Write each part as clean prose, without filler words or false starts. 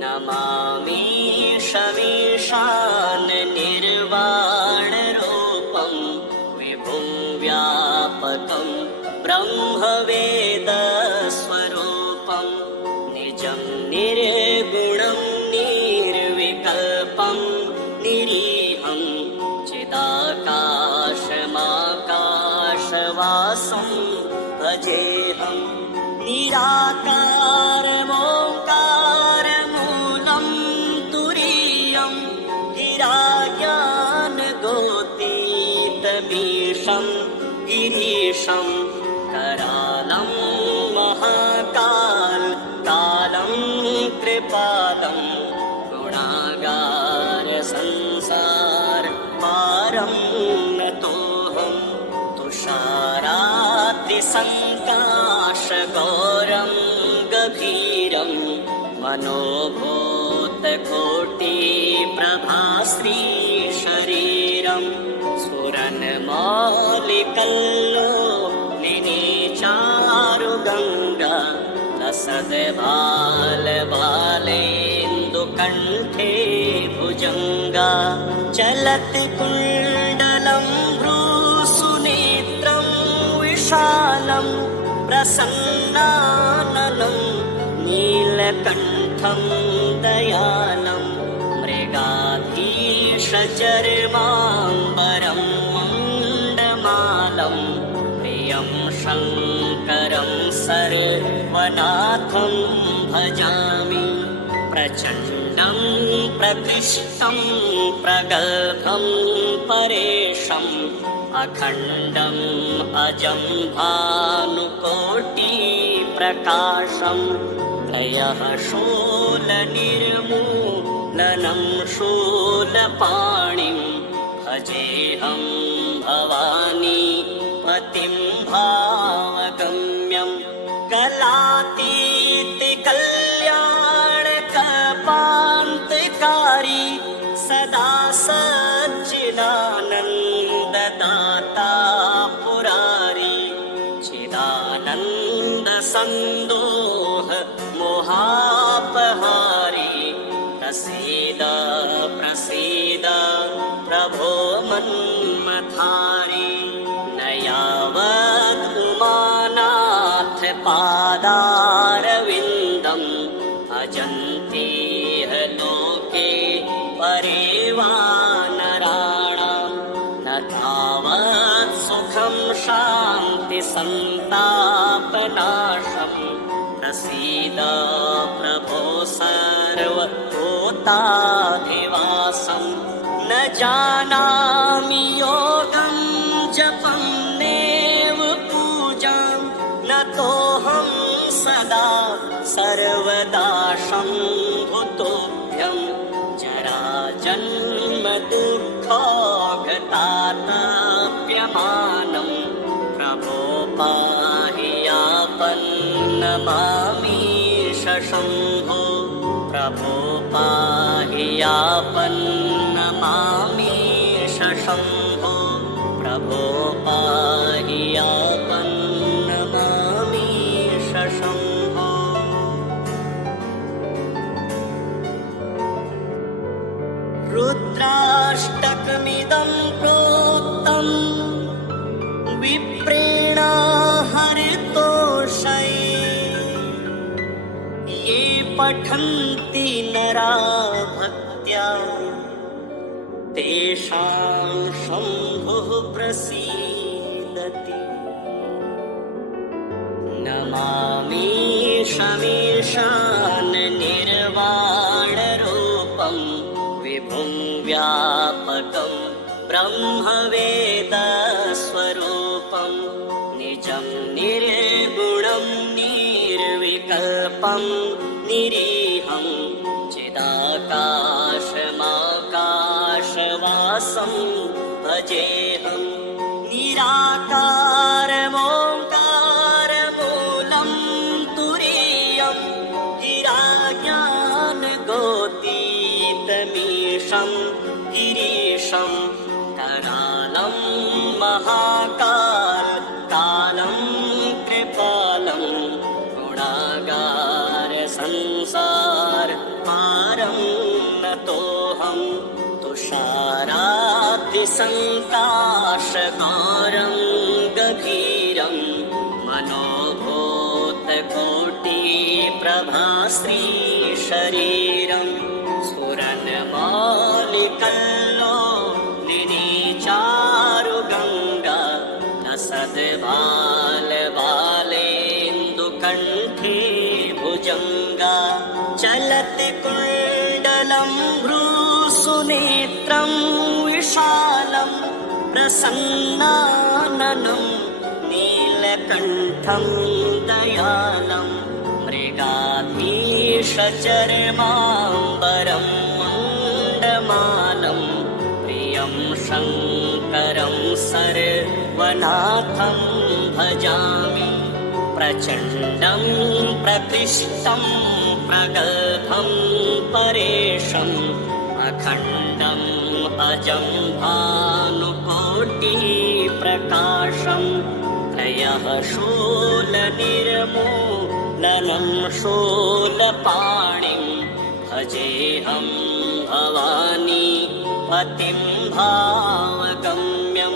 नमामि शमीशान निर्वाणरूपं विभुं व्यापकं ब्रह्मवेदस्वरूपं निजं निर्गुणं निर्विकल्पं निरीहं चिदाकाशमाकाशवासं भजेऽहं निराकारमोङ्कारमूलं तुरीयं गिराज्ञानगोतीतमीशं गिरीशं करालं महाकाल कालं कृपालं गुणागार संसार पारं नतोऽहं तुषाराद्रिसङ्काशगौरं गभीरं मनोभूतकोटिप्रभाश्रीशरीरं स्फुरन्मालिकल्लोलिनीचारुगङ्गा लसद्बालबालेन्दुकण्ठे भुजङ्गा चलति कुण्डलं भ्रूसुनेत्रं विशालं प्रसन्नाननं नीलकण्ठं दयालं मृगाधीशचर्माम्बरं मुण्डमालं प्रियं शङ्करं सर्वनाथं भजामि प्रचण्डं प्रकृष्टं प्रगल्भं परेशम् अखण्डम् अजं भानुकोटिप्रकाशं त्रयः शूलनिर्मूलनं शूलपाणिं भजेऽहं भवानी पतिं भावगम्यं कलातीतकल्याणकल्पान्तकारी सदा सच्चिदानन्ददाता पुरारी चिदानन्दसन्दोह मोहापहारी प्रसीद प्रसीद प्रभो मन्मथारी न यावद् उमानाथ पादारविन्दं भजन्तीह लोके परेवानराणां न तावत् सुखं शान्तिसन्तापनाशं प्रसीद प्रभो सर्वभूताधिवासं न जानामि योगं जपं नैव पूजां नतोऽहं सदा सर्वदा शम्भुतोभ्यं जराजन्म दुःखोगतातप्यमानं प्रभो पाहि यापन्नमामि शम्भो प्रभो पाहि यापन्नमामि शम्भो प्रभो पाहि यापन्नमामि शम्भो रुद्राष्टकमिदं प्रोक्तं विप्रेण हरितोषये ये पठन्ति नरा भक्त्या तेषां शम्भुः प्रसीदति नमामि शमीशान निर्वाणरूपं विभुं व्यापकं ब्रह्मवेदस्वरूपं निजं निर्गुणं निर्विकल्पं निरीहं चिदाकाशमाकाशवासं भजेऽहं निराकारमोङ्कारमूलं तुरीयं गिराज्ञानगोतीतमीशं गिरीशं करालं महाकाल कालं कृपालं गुणागार संसार कलातिसङ्काशकारं गभीरं मनोभूतकोटिप्रभाश्रीशरीरं स्फुरन्मालिकल्लोलिनीचारुगङ्गा लसद्बालबालेन्दुकण्ठे भुजङ्गा चलति कुण्डलं भ्रूसुनेत्रं विशालं प्रसन्नाननं नीलकण्ठं दयालं मृगाधीशचर्माम्बरं मुण्डमालं प्रियं शङ्करं सर्वनाथं भजामि प्रचण्डं प्रकृष्टं प्रगल्भं परेशम् अखण्डम् अजं भानुकोटिः प्रकाशं त्रयः शूलनिर्मूलनं शूलपाणिं भजेऽहं भवानी पतिं भावगम्यं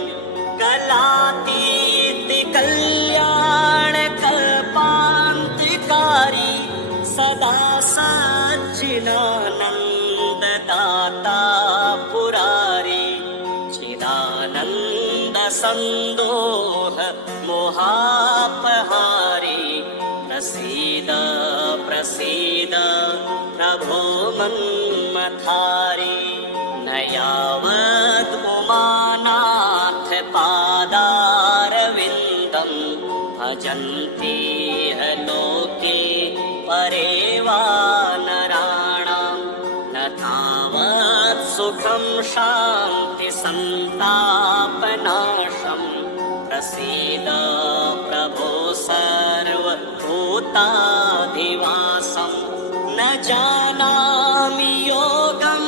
कलातीतिकल्याणकल्पान्तिकारी सदा सच्चिदानन्ददाता पुरारी चिदानन्दसन्दोह मोहापहारी प्रसीद प्रसीद प्रभो मन्मथारी न यावद् उमानाथ पादारविन्दं भजन्ति लोके परे वा नराणां न तावत् सुखं शान्ति सन्तापनाशं प्रसीद प्रभो सर्वभूताधिवासं न जानामि योगं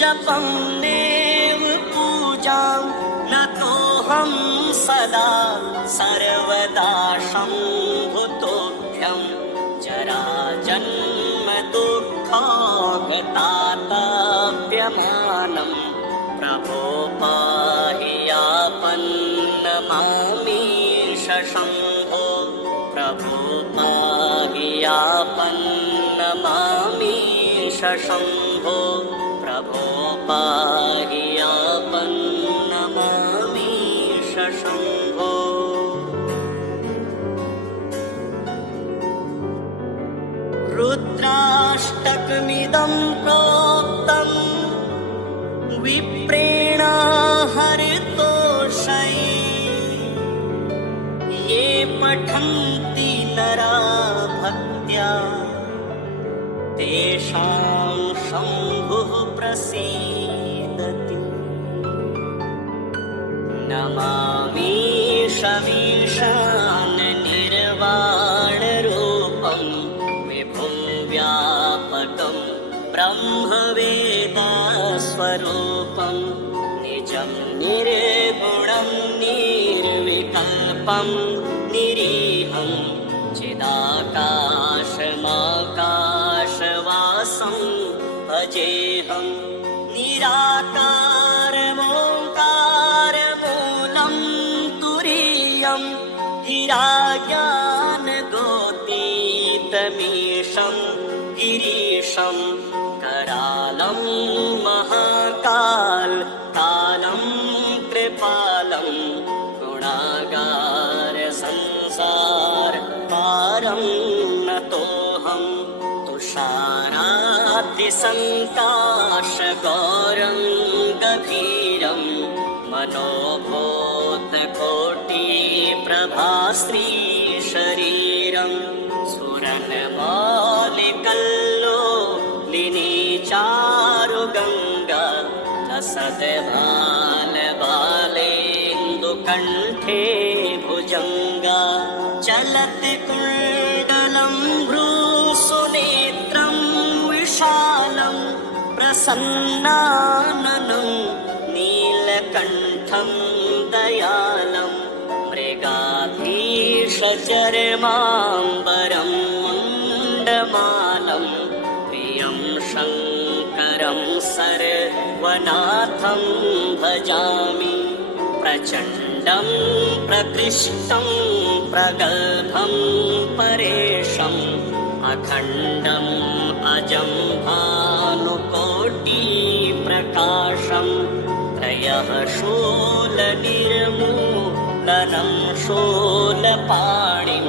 जपं नेव पूजां न तोऽहं सदा सर्वदा शम्भुतोभ्यं जराजन्म दुःखागतातप्यमानं प्रभो पाहि यापन्नमामीश शम्भो प्रभो पाहि यापन्नमामीश शम्भो प्रभो पाहि यापन्नमामीश शम्भो रुद्राष्टकमिदं प्रोक्तं विप्रेण हरितोषैः ये पठन्ति नरा भक्त्या तेषां शम्भुः प्रसीदति नमामि शमीशान निर्वाणरूपं विभुं व्यापकं ब्रह्मवेदस्वरूपं निजं निर्गुणं निर्विकल्पं निरीहं चिदाकाशमाकाशवासं भजेऽहं निराकारमोङ्कारमूलं तुरीयं गिराज्ञानगोतीतमीशं गिरीशं करालं महाकाल कालं कृपालं गुणागार संसार पारं नतोऽहं तुषारातिसङ्काशगौरं गभीरं मनोभूतकोटिप्रभाश्रीशरीरं स्फुरन्मालिकल्लोलिनीचारुगङ्गा लसद्बालबालेन्दुकण्ठे भुजङ्गा चलति कुण्डलं भ्रूसुनेत्रं विशालं प्रसन्नाननं नीलकण्ठं दयालं मृगाधीशचर्माम्बरं मुण्डमालं प्रियं शङ्करं शरणं सर्वनाथं भजामि। प्रचण्डं प्रकृष्टं प्रगल्भं परेशम् अखण्डम् अजं भानुकोटिप्रकाशं त्रयः शूलनिर्मूलनं शूलपाणिं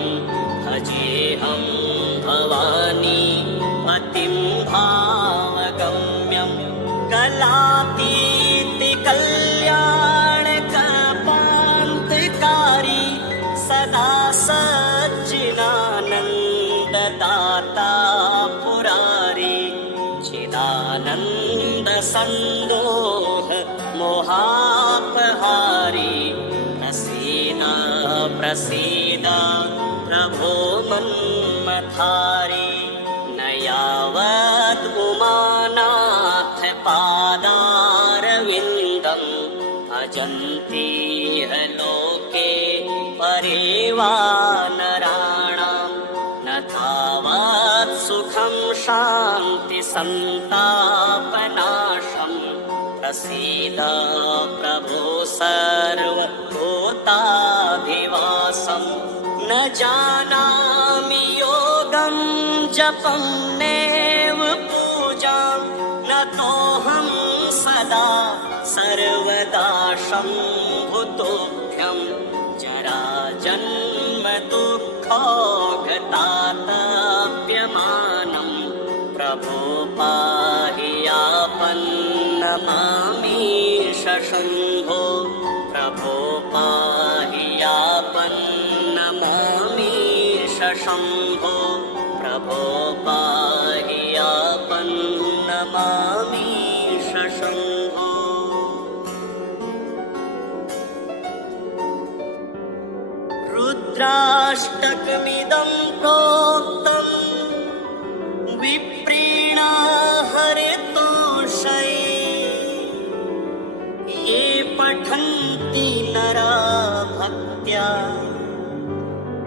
भजेऽहं भवानी पतिं भावगम्यं कलातीति कल्याणकल्पान्तकारी सदा सच्चिदानन्ददाता पुरारी चिदानन्दसन्दोह मोहापहारी प्रसीद प्रसीद प्रभो मन्मथारी न यावत् उमानाथ पादारविन्दं भजन्ति लोके परेवा नराणां न तावत् सुखं शान्ति सन्तापनाशं प्रसीद प्रभो सर्वभूताधिवासं न जानामि योगं जपं नैव पूजां न तोऽहं सदा सर्वदा शम्भुतोभ्यं जराजन्म दुःखोऽघतातप्यमानं प्रभो पाहि यापन्नमामि शशम्भो प्रभो पाहि यापन्नमामि शशम्भो प्रभो पाहि यापन्नमामि शशम्भो। रुद्राष्टकमिदं प्रोक्तं विप्रीणा हरितोषये ये पठन्ति नरा भक्त्या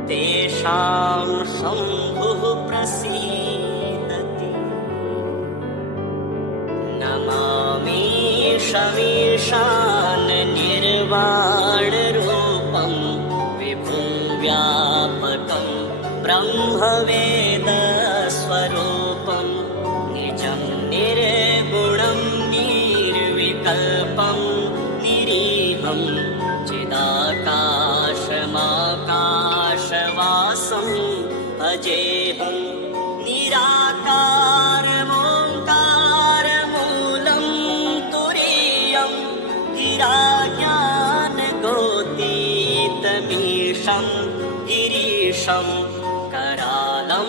तेषां शम्भुः प्रसीदति। नमामि शमीशान निर्वाणरूपं विभुं व्यापकं ब्रह्मवेदस्वरूपं निजं निर्गुणं निर्विकल्पं निरीहं चिदाकाशमाकाशवासं भजेऽहं निराकारमोङ्कारमूलं तुरीयं गिराज्ञानगोतीतमीशं गिरीशं करालं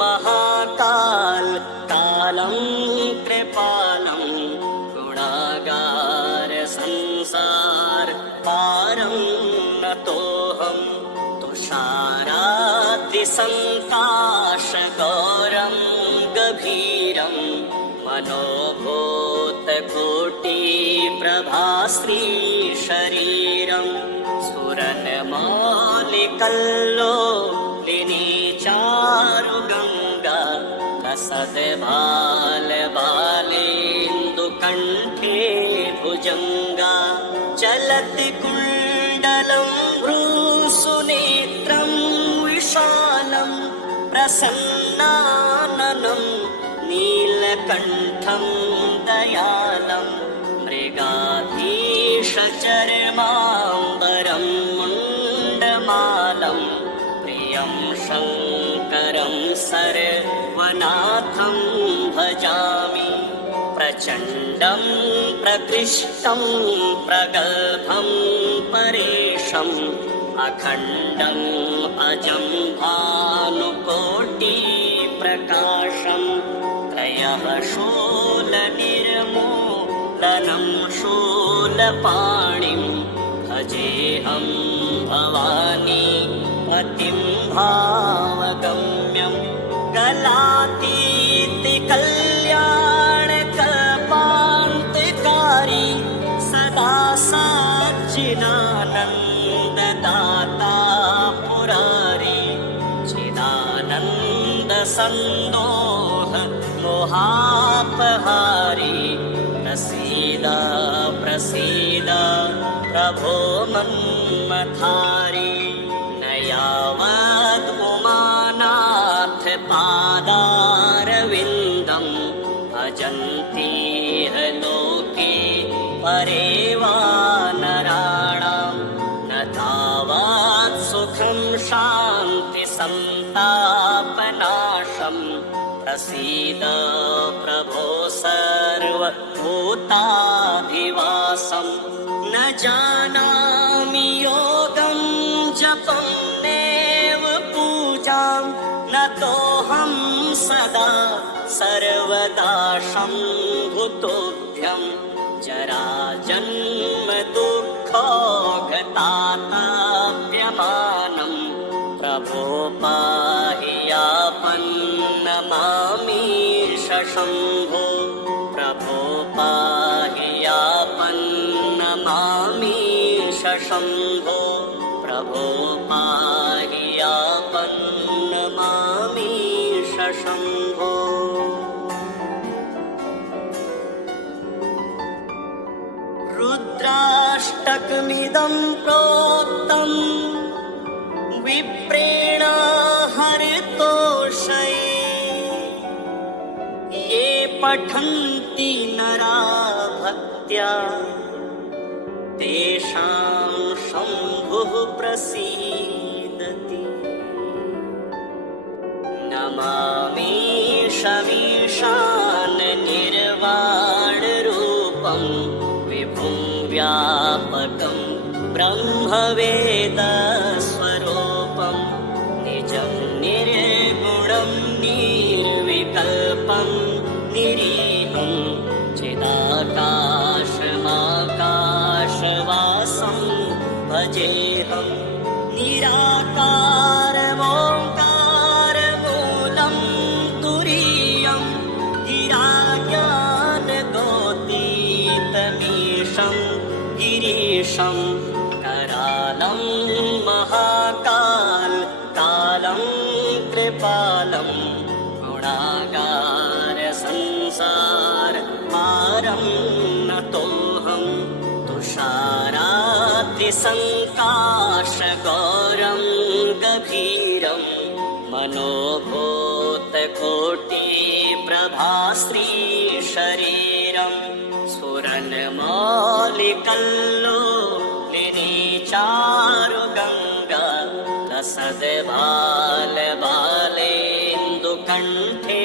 महाकाल कालं कृपालं गुणागार संसार पारं नतोऽहं तुषाराद्रिसङ्काशगौरं गभीरं मनोभूतकोटिप्रभाश्रीशरीरं स्फुरन्मौलिकल्लोलिनी चारुगङ्गा लसद्भालबालेन्दुकण्ठे भुजङ्गा चलति कुण्डलं भ्रूसुनेत्रं विशालं प्रसन्नाननं नीलकण्ठं दयालं मृगाधीशचर्माम्बरं मुण्डमालं प्रियं शङ्करं सर्वनाथं भजामि। प्रचण्डं प्रकृष्टं प्रगल्भं परेशम् अखण्डम् अजं भानुकोटिप्रकाशं त्रयः शूलनिर्मूलनं शूलपाणिं भजेऽहं भवानी पतिं भावगम्यं कलातीति कल्याणकल्पान्तकारी सदा सच्चिदानन्ददाता पुरारी चिदानन्दसन्दोह मोहापहारी प्रसीद प्रसीद प्रभो मन्मथारी न यावद् उमानाथ पादारविन्दं भजन्ति लोके परे वा नराणां न तावत् सुखं शान्ति सन्तापनाशम् प्रसीद प्रभो सर्वभूताधिवासं न जानामि योगं जपं नैव पूजां न तोऽहं सदा सर्वदा शम्भुतोऽभ्यं जराजन्म दुःखोऽगताताप्यमानं प्रभो पाहि यापन्नमामीश शम्भो प्रभो पाहि यापन्नमामीश शम्भो प्रभो पाहि यापन्नमामीश शम्भो। रुद्राष्टकमिदं प्रोक्तम् विप्रेण हरितोषये ये पठन्ति नरा भक्त्या तेषां शम्भुः प्रसीदति। नमामि शमीशान निर्वाणरूपं विभुं व्यापकं ब्रह्मवेदस्वरूपं निजं निर्गुणं निर्विकल्पं निरीहं चिदाकाशमाकाशवासं भजेऽहं निराकारमोङ्कारमूलं तुरीयं गिराज्ञानगोतीतमीशं गिरीशं करालं महाकाल कालं कृपालं गुणागार संसार पारं नतोऽहं तुषाराद्रिसङ्काशगौरं गभीरं मनोभूतकोटिप्रभाश्रीशरीरं स्फुरन्मौलिकल्लोलिनीचारुगङ्गा लसद्बालबालेन्दुकण्ठे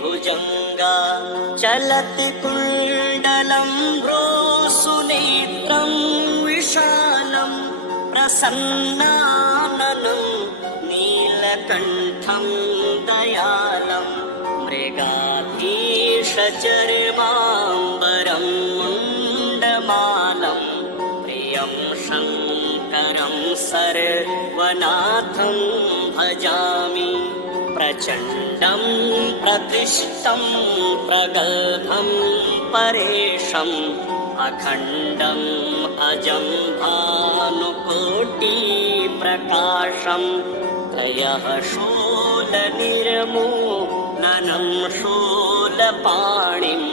भुजङ्गा चलति कुण्डलं भ्रूसुनेत्रं विशालं प्रसन्नाननं नीलकण्ठं दयालं मृगाधीशचर्माम्बरं मुण्डमालं प्रियं शङ्करं सर्वनाथं भजामि। प्रचण्डं प्रतिष्ठं प्रगल्भं परेशम् अखण्डम् अजं भानुकोटिप्रकाशं त्रयः शूलनिर्मूलनं शूलपाणिं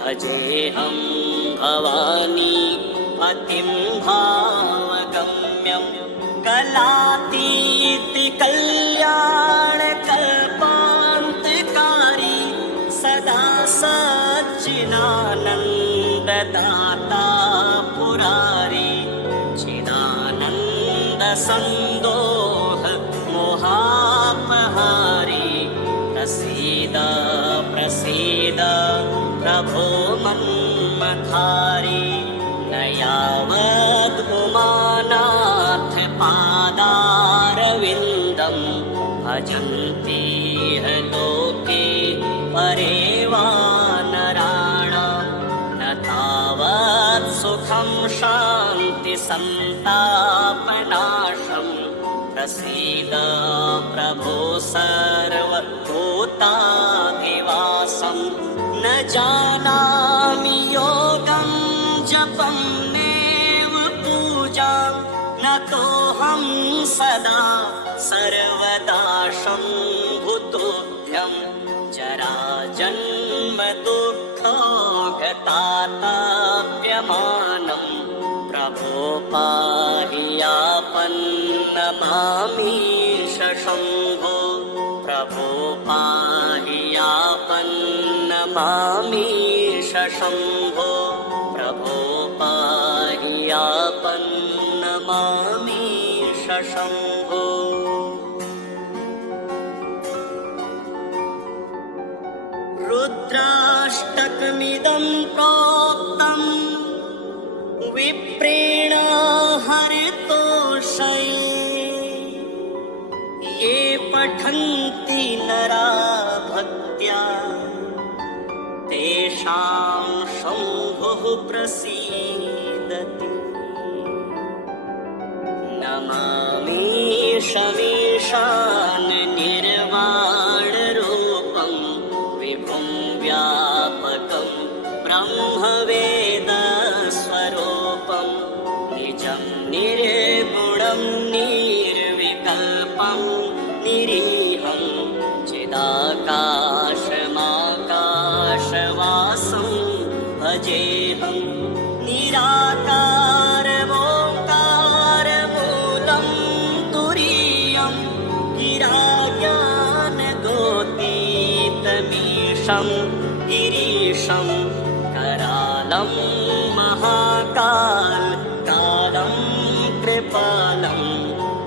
भजेऽहं भवानी पतिं भावगम्यं कलातीति कल्याणकल्पान्तकारी सदा सच्चिदानन्ददाता पुरारी चिदानन्दसन्दोह मोहापहारी प्रसीद प्रसीद प्रभो मन्मथारी न यावद् उमानाथ पादारविन्दं भजन्ति लोके परे वा नराणां न तावत् सुखं शान्ति सन्तापनाशम् प्रसीद प्रभो सर्वभूताधिवासं न जानामि योगं जपं नैव पूजां न तोऽहं सदा सर्वदा शम्भुतोऽभ्यं जराजन्म दुःखो ताताप्यमानं प्रभो पाहि आपन्नमामीश शम्भो प्रभो पाहि आपन्नमामीश शम्भो प्रभो पाहि आपन्नमामीश शम्भो रुद्राष्टकमिदं प्रोक्तं विप्रेण हरितोषये ये पठन्ति नरा भक्त्या तेषां शम्भुः प्रसीदति नमामि शमीशान निर्वाणरूपं विभुं व्यापकं ब्रह्मवेदस्वरूपं निजं निर्गुणं निर्विकल्पं निरीहं चिदाकाशमाकाशवासं भजेऽहं निराकारमोङ्कारमूलं तुरीयं गिराज्ञानगोतीतमीशं गिरीशं करालं महाकालं कृपालं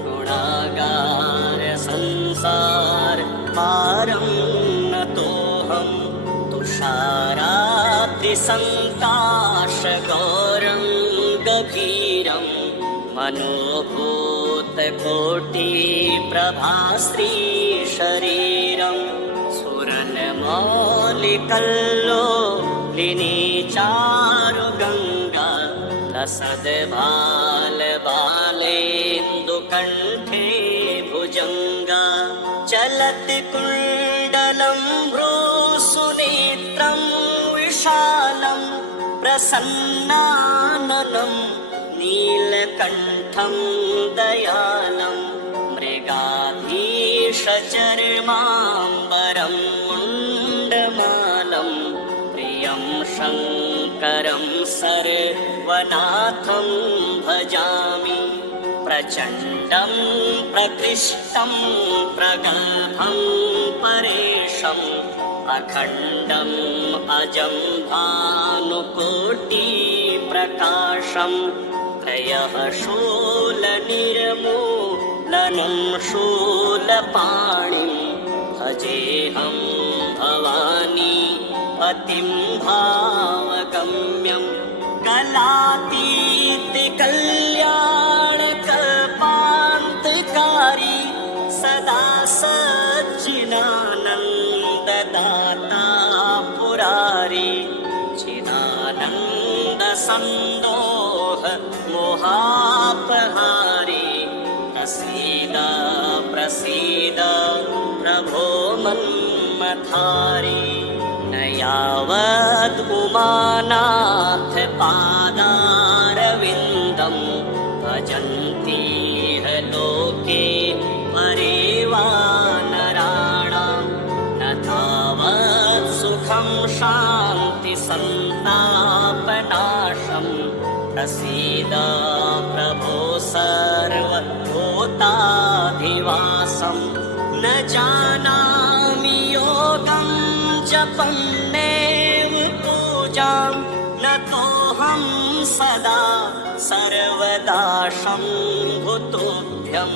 गुणागार संसार पारं नतोऽहं तुषाराद्रिसङ्काशगौरं गभीरं मनोभूतकोटिप्रभाश्रीशरीरं स्फुरन्मौलिकल्लोलिनीचारुगङ्गा लसद्भालबालेन्दुकण्ठे भुजङ्गा चलति कुण्डलं भ्रूसुनेत्रं विशालं प्रसन्नाननं नीलकण्ठं दयालं मृगाधीशचर्माम्बरं मुण्डमालं प्रियं शङ्करं सर्वनाथं भजामि प्रचण्डं प्रकृष्टं प्रगल्भं परेशम् अखण्डम् अजं भानुकोटिप्रकाशं त्रयः शूलनिर्मूलनं शूलपाणिं भजेऽहं भवानी पतिं भावगम्यं कलातीतकल्याणकल्पान्तकारी सदा सच्चिदानन्ददाता पुरारी चिदानन्दसन्दोह मोहापहारी प्रसीद प्रसीद प्रभो मन्मथारी न यावद् उमानाथ पादारविन्दं भजन्ति लोके परिवानराणां न तावत् सुखं शान्ति सन्तापनाशं प्रसीद प्रभो सर्वभूताधिवासं न जानामि योगं जपन्नेव पूजां न तोऽहं सदा सर्वदा शम्भुतुभ्यं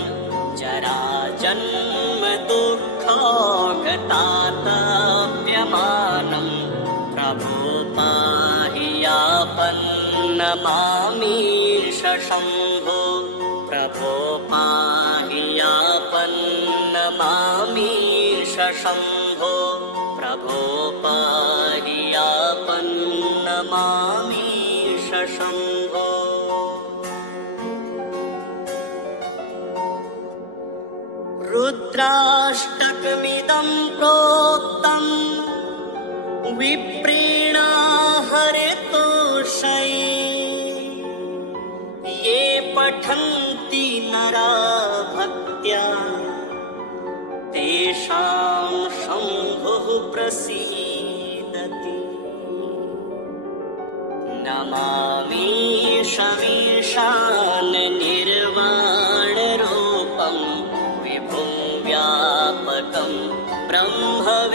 जराजन्म दुःखोगतातप्यमानं प्रभो पाहि आपन्नमामीश शम्भो प्रभो पाहि आपन्नमामीश शम्भो प्रभो पाहि आपन्नमामीश शम्भो रुद्राष्टकमिदं प्रोक्तं विप्रेण हरितोषये ये पठन्ति नरा भक्त्या तेषां शम्भुः प्रसीदति नमामि शमीशान निर्वाणरूपं विभुं व्यापकं ब्रह्मवेदस्वरूपं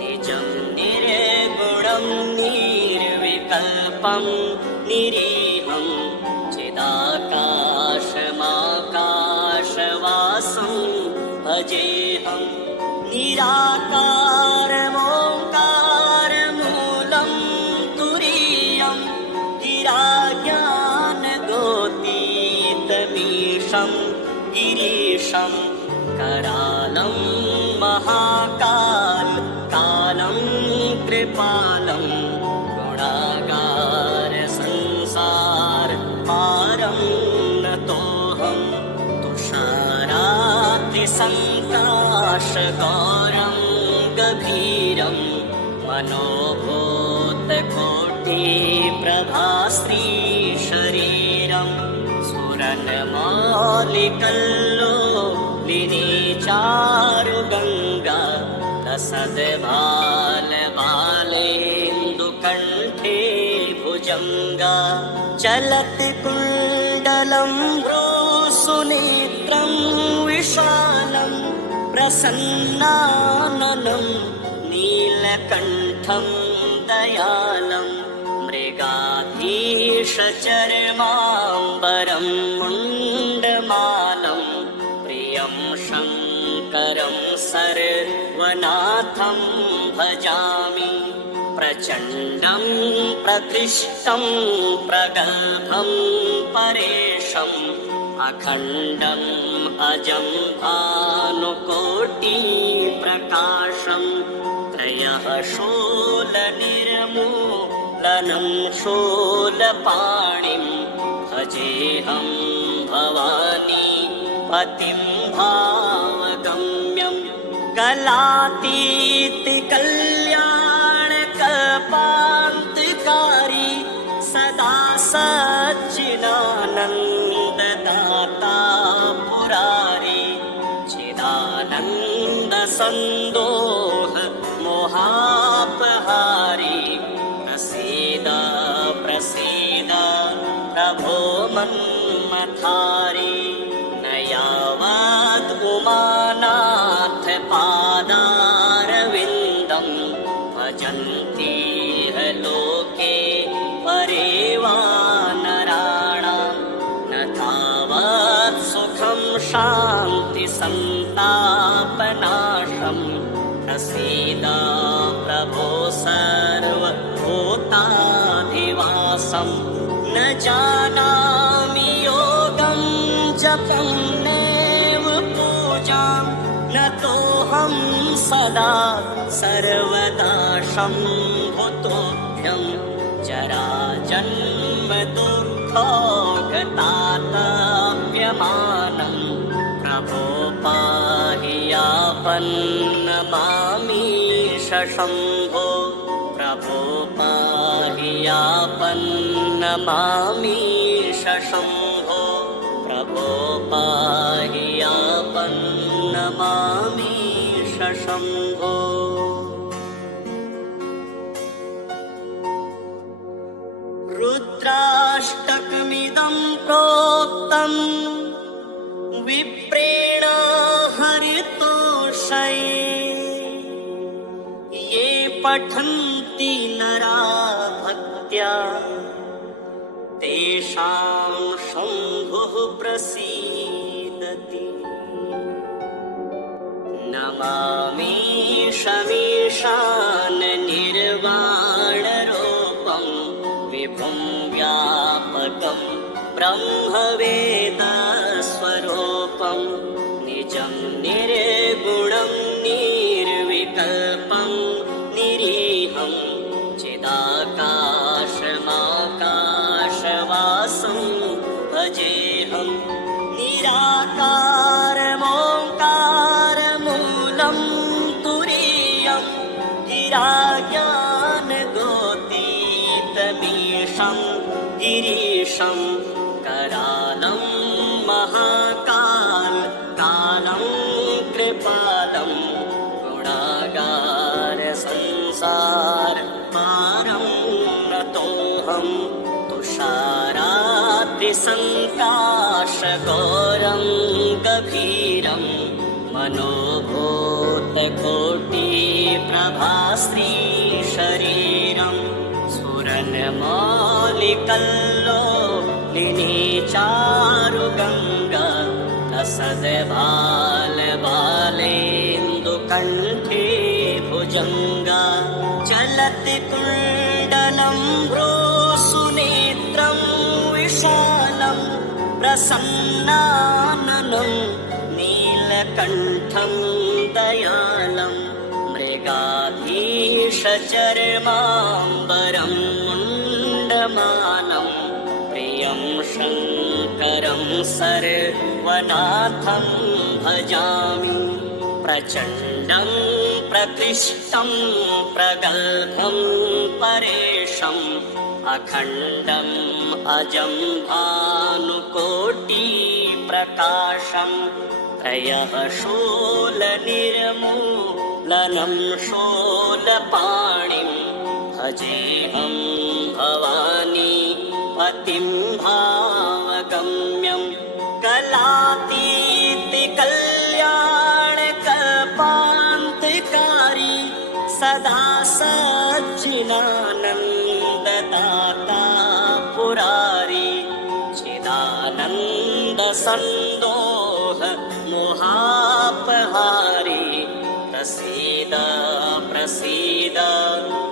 निजं निर्गुणं निर्विकल्पं निरीहं चिदाकाशमाकाशवासं भजेऽहं निराकारमोङ्कारमूलं तुरीयं गिराज्ञानगोतीतमीशं गिरीशं करालं महाकालं कृपालं गुणागारसंसारपारं नतोऽहं तुषारातिसङ्काशगौरं गभीरं मनोभूतकोटिप्रभाश्रीशरीरं स्फुरन्मालिकल्लोलिनीचारुगङ्गा लसद्बालबालेन्दुकण्ठे भुजङ्गा चलत्कुण्डलं भ्रूसुनेत्रं विशालं प्रसन्नाननं नीलकण्ठं दयालं मृगाधीशचर्माम्बरं मुण्डमालं प्रियं शङ्करं सर्वनाथं भजामि प्रचण्डं प्रकृष्टं प्रगल्भं परेशम् अखण्डम् अजं भानुकोटिप्रकाशं त्रयः शूलनिर्मूलनं शूलपाणिं भजेऽहं भवानी पतिं भावगम्यं कलातीतकल्याणकल्पान्तकारी सदा सच्चिदानन्ददाता पुरारी चिदानन्दसन्दोह मोहापहारी प्रसीद प्रसीद प्रभो मन्मथारी न यावत् उमानाथ पादारविन्दं भजन्ति लोके परे वा नराणां न तावत् सुखं शान्तिसन्तापनाशं प्रसीद प्रभो सर्वभूताधिवासं न जानामि योगं जपं नैव पूजां न तोऽहं सदा सर्वदा शम्भुतोभ्यं जराजन्म दुःखोगतातव्यमानं प्रभो पाहि यापन्नमामीश शम्भो प्रभो पाहि यापन्नमामीश शम्भो प्रभो पाहि यापन्नमामीश शम्भो रुद्राष्टकमिदं प्रोक्तं विप्रेण हरितोषये ये पठन्ति नरा भक्त्या तेषां शम्भुः प्रसीदति नमामि शमीशान निर्वाणरूपं विभुं व्यापकं ब्रह्मवेदस्वरूपं निजं निर्गुणं निर्विकल्पं निरीहं चिदाकाशमाकाशवासं भजेऽहं निराकारमोङ्कारमूलं तुरीयं गिराज्ञानगोतीतमीशं गिरीशं करालं महाकालं कृपालं गुणागारसंसारपारं सोऽहं तुषाराद्रिसङ्काशगौरं गभीरं मनोभूतकोटिप्रभाश्रीशरीरं स्फुरन्मौलिकल्लोलिनीचारुगङ्गा लसद्बालबालेन्दुकण्ठे भुजङ्गा चलति कुण्डलं भ्रूसुनेत्रं विशालं प्रसन्नाननं नीलकण्ठं दयालं मृगाधीशचर्माम्बरं मुण्डमानं प्रियं शङ्करं सर्वनाथं भजामि प्रचण्डं प्रकृष्टं प्रगल्भं परेशम् अखण्डम् अजं भानुकोटिप्रकाशं त्रयः शूलनिर्मूलनं शूलपाणिं भजेऽहं भवानी पतिं भावगम्यं कलातीतिकल्याणकल्पान्तकारी सदा सच्चिदानन्ददाता पुरारी चिदानन्दसन्दोह मोहापहारी प्रसीद प्रसीद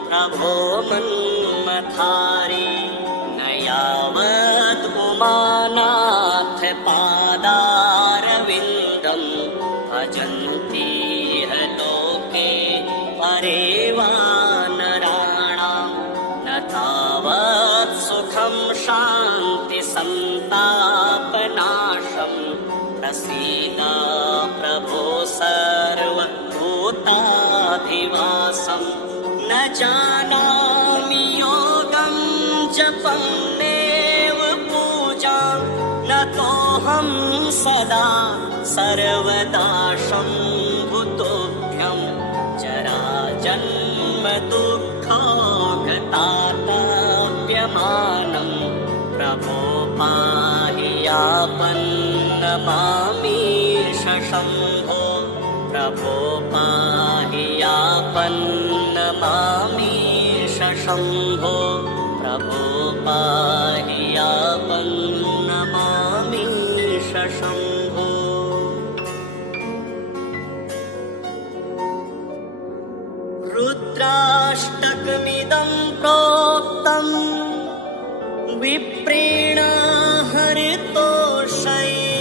प्रभो मन्मथारी न यावत् उमानाथ पादारविन्दं भजन्ति लोके परे वा नराणां न तावत् सुखं शान्ति सन्तापनाशं प्रसीद प्रभो सर्वभूताधिवासं न जानामि योगं जपं नैव पूजां न तोऽहं सदा सर्वदा शम्भुतोभ्यं जराजन्म दुःखागतातप्यमानं प्रभो पाहि यापन्नमामीश शम्भो प्रभो पाहि यापन्नमामीश शम्भो प्रभो पाहि यापन्नमामीश शम्भो रुद्राष्टकमिदं प्रोक्तं विप्रेण हरितोषये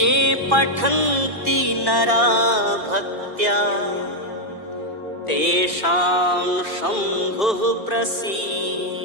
ये पठन्ति नरा भक्त्या तेषां शम्भुः प्रसीदति